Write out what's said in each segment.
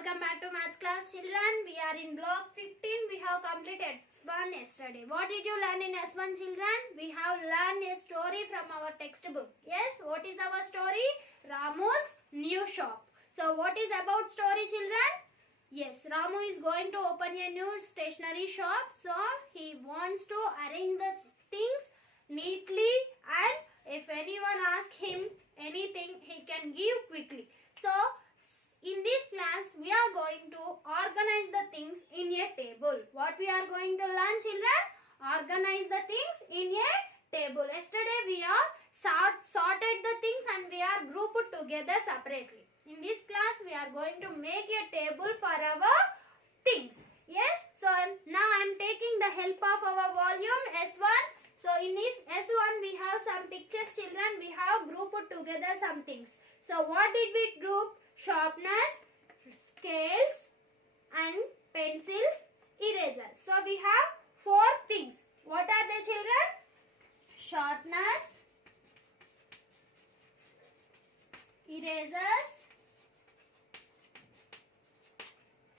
welcome back to Maths class children. We are in block 15. We have completed S1 yesterday. What did you learn in S1 children? We have learned a story from our textbook. Yes, what is our story? Ramu's new shop. So what is about story children? Yes, Ramu is going to open a new stationery shop. So he wants to arrange the things neatly, and if anyone asks him anything, he can give quickly. So in this class, we are going to organize the things in a table. What we are going to learn children? Organize the things in a table. Yesterday we are sorted the things and we are grouped together separately. In this class, we are going to make a table for our things. Yes, so now I am taking the help of our volume S1. So in this S1 we have some pictures children. We have grouped together some things. So what did we group? Sharpeners, scales and pencils, erasers. So we have 4 things. What are they children? Sharpeners, erasers.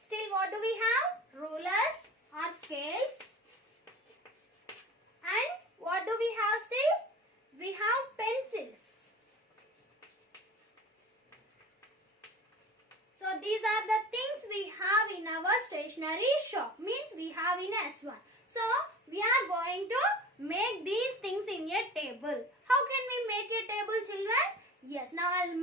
Still what do we have? Rulers or scales. And what do we have still? We have pencils. So these are the things we have in our stationery shop. Means we have in S1. So we are going to make these things in a table. How can we make a table children? Yes, now I'll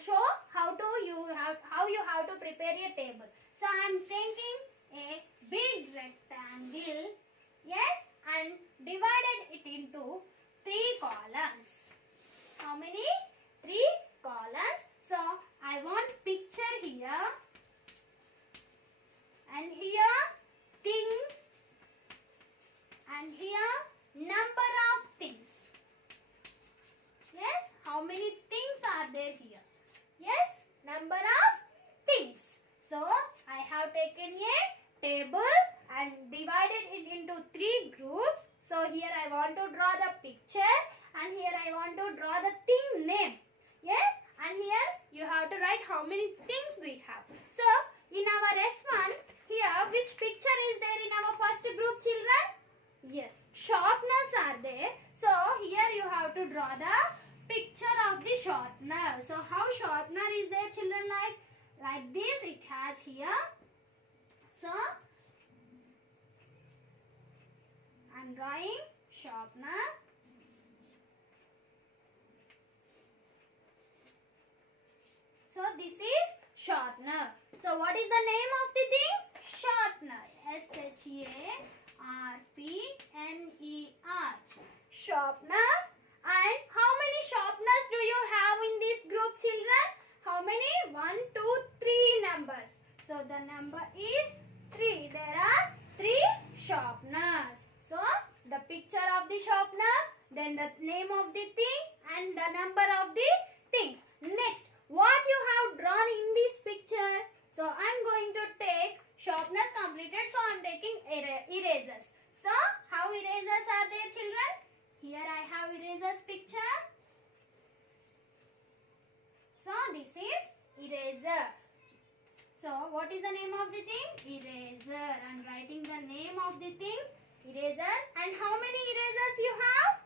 show how you have to prepare a table. So I am taking a big rectangle, yes, and divided it into 3 columns. How many? 3 columns. So I want picture here and here thing and here number of things. Yes, how many things are there here? Yes, number of things. So I have taken a table and divided it into 3 groups. So here I want to draw the picture and here I want to draw the thing name. Yes, and here you have to write how many things we have. So in our S1 here, which picture is there in our first group children? Yes, sharpeners are there. So here you have to draw the picture of the sharpener. So how sharpener is there children? Like this it has here. So I am drawing sharpener. So this is sharpener. So what is the name of the thing? Sharpener. S-H-A-R-P-N-E-R. Sharpener. And how many sharpeners do you have in this group children? How many? 1, 2, 3 numbers. So the number is 3. There are 3 sharpeners. So the picture of the sharpener, then the name of the thing and the number of the things. Next, what you have drawn in this picture? So I am going to take sharpeners completed. So I am taking erasers. So how erasers are there children? Here I have erasers picture. So this is eraser. So what is the name of the thing? Eraser. I am writing the name of the thing. Eraser. And how many erasers you have?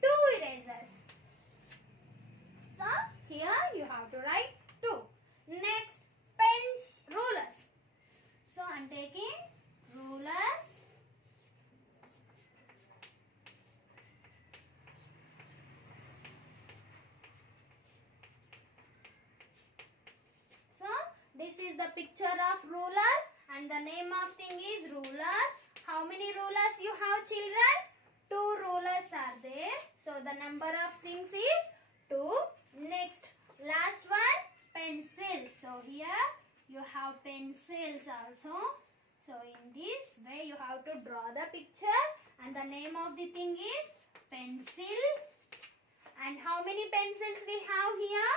2 erasers. So here you have to write 2. Next, pens, rulers. So I am taking rulers. So this is the picture of ruler and the name of thing is ruler. How many rulers you have children? 2 rulers are there. So the number of things is 2. Next, last one, pencils. So here you have pencils also. So in this way you have to draw the picture and the name of the thing is pencil. And how many pencils we have here?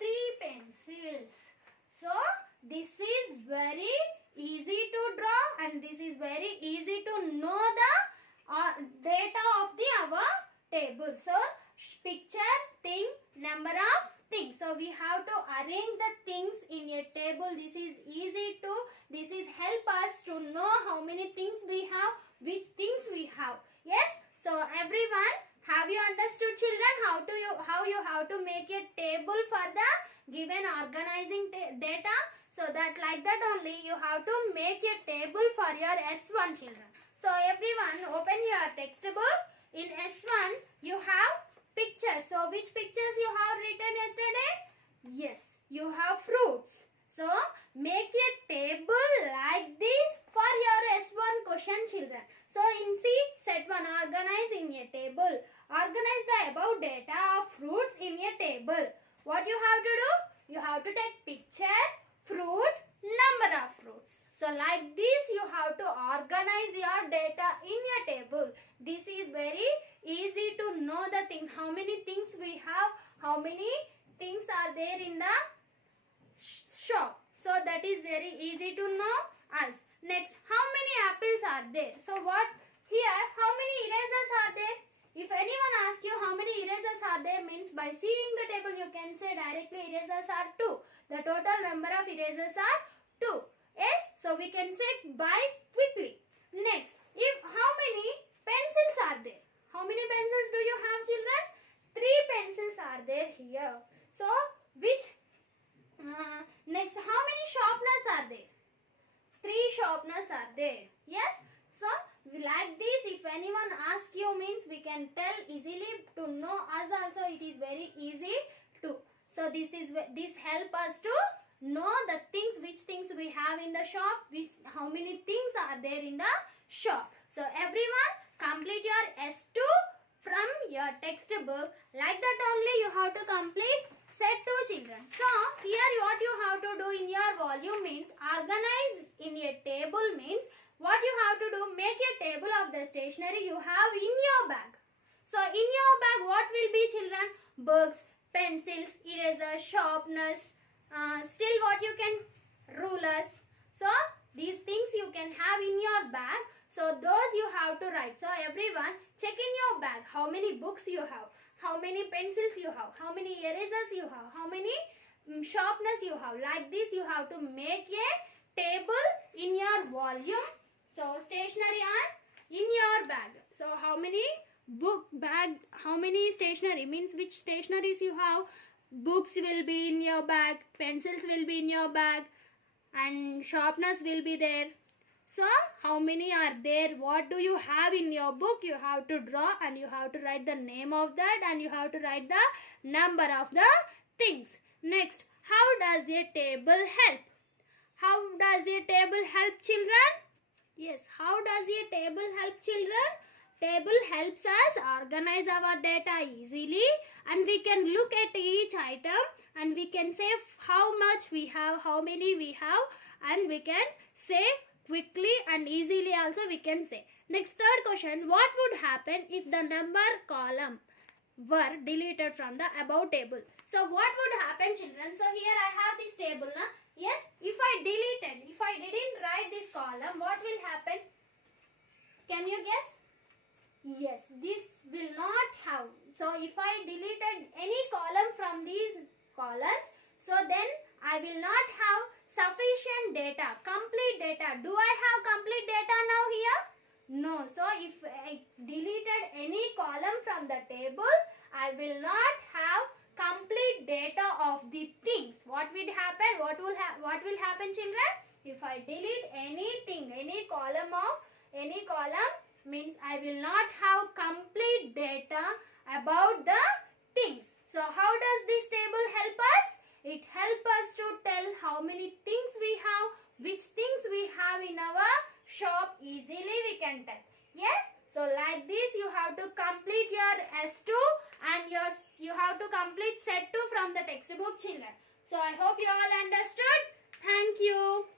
3 pencils. So this is very easy to draw and this is very easy to know the data of our table. So picture, thing, number of things. So So we have to arrange the things in a table. This is easy to, this is help us to know how many things we have, which things we have. Yes. So everyone, have you understood, children, how you have to make a table for the given organizing data? So that like that only you have to make a table for your S1 children. So everyone, open your textbook. In S1 you have pictures. So which pictures you have written yesterday? Yes, you have fruits. So make a table like this for your S1 question, children. So in C, set 1, organize in a table. Organize the above data of fruits in a table. What you have to do? You have to take picture, fruit, number of fruits. So like this you have to organize your data in a table. This is very easy to know the things. How many things we have, how many things are there in the shop. So that is very easy to know us. Next, how many apples are there? So what here, how many erasers are there? If anyone asks you how many erasers are there, means by seeing the table you can say directly erasers are 2. The total number of erasers are 2. Yes, so we can say by quickly. Next, if how many pencils are there? How many pencils do you have, children? 3 pencils are there here. So which next, how many sharpeners are there? 3 sharpeners are there. Yes. So like this, if anyone asks you, means we can tell easily to know us also. It is very easy to. So this help us to know the things, which things we have in the shop, how many things are there in the shop. So everyone, complete your S2 from your textbook. Like that only you have to complete set 2, children. So here what you have to do in your volume means organize in a table means what you have to do, make a table of the stationery you have in your bag. So in your bag what will be, children? Books, pencils, erasers, sharpeners, still what you can, rulers. So these things you can have in your bag. So those you have to write. So everyone, check in your bag how many books you have, how many pencils you have, how many erasers you have, how many sharpeners you have. Like this you have to make a table in your volume. So stationery are in your bag. So how many book bag, how many stationery means which stationeries you have. Books will be in your bag, pencils will be in your bag, and sharpeners will be there. So how many are there? What do you have in your book? You have to draw and you have to write the name of that and you have to write the number of the things. Next, how does a table help? How does a table help, children? Yes, how does a table help, children? Table helps us organize our data easily, and we can look at each item and we can say how much we have, how many we have, and we can say quickly and easily also we can say. Next, third question, what would happen if the number column were deleted from the above table? So what would happen, children? So here I have this table. Yes, if I didn't write this column, what will happen? Can you guess? Yes, this will not have. So if I deleted any column from these columns, so then I will not have sufficient data, complete data. Do I have complete data now here? No. So if I deleted any column from the table, I will not have complete data of the things. What will happen? What will happen, children? If I delete anything, any column means I will not have complete data about the things. So how does this table help us? It helps us to tell how many things we have, which things we have in our shop, easily we can tell. Yes. So like this you have to complete your S2 and you have to complete set 2 from the textbook, children. So I hope you all understood. Thank you.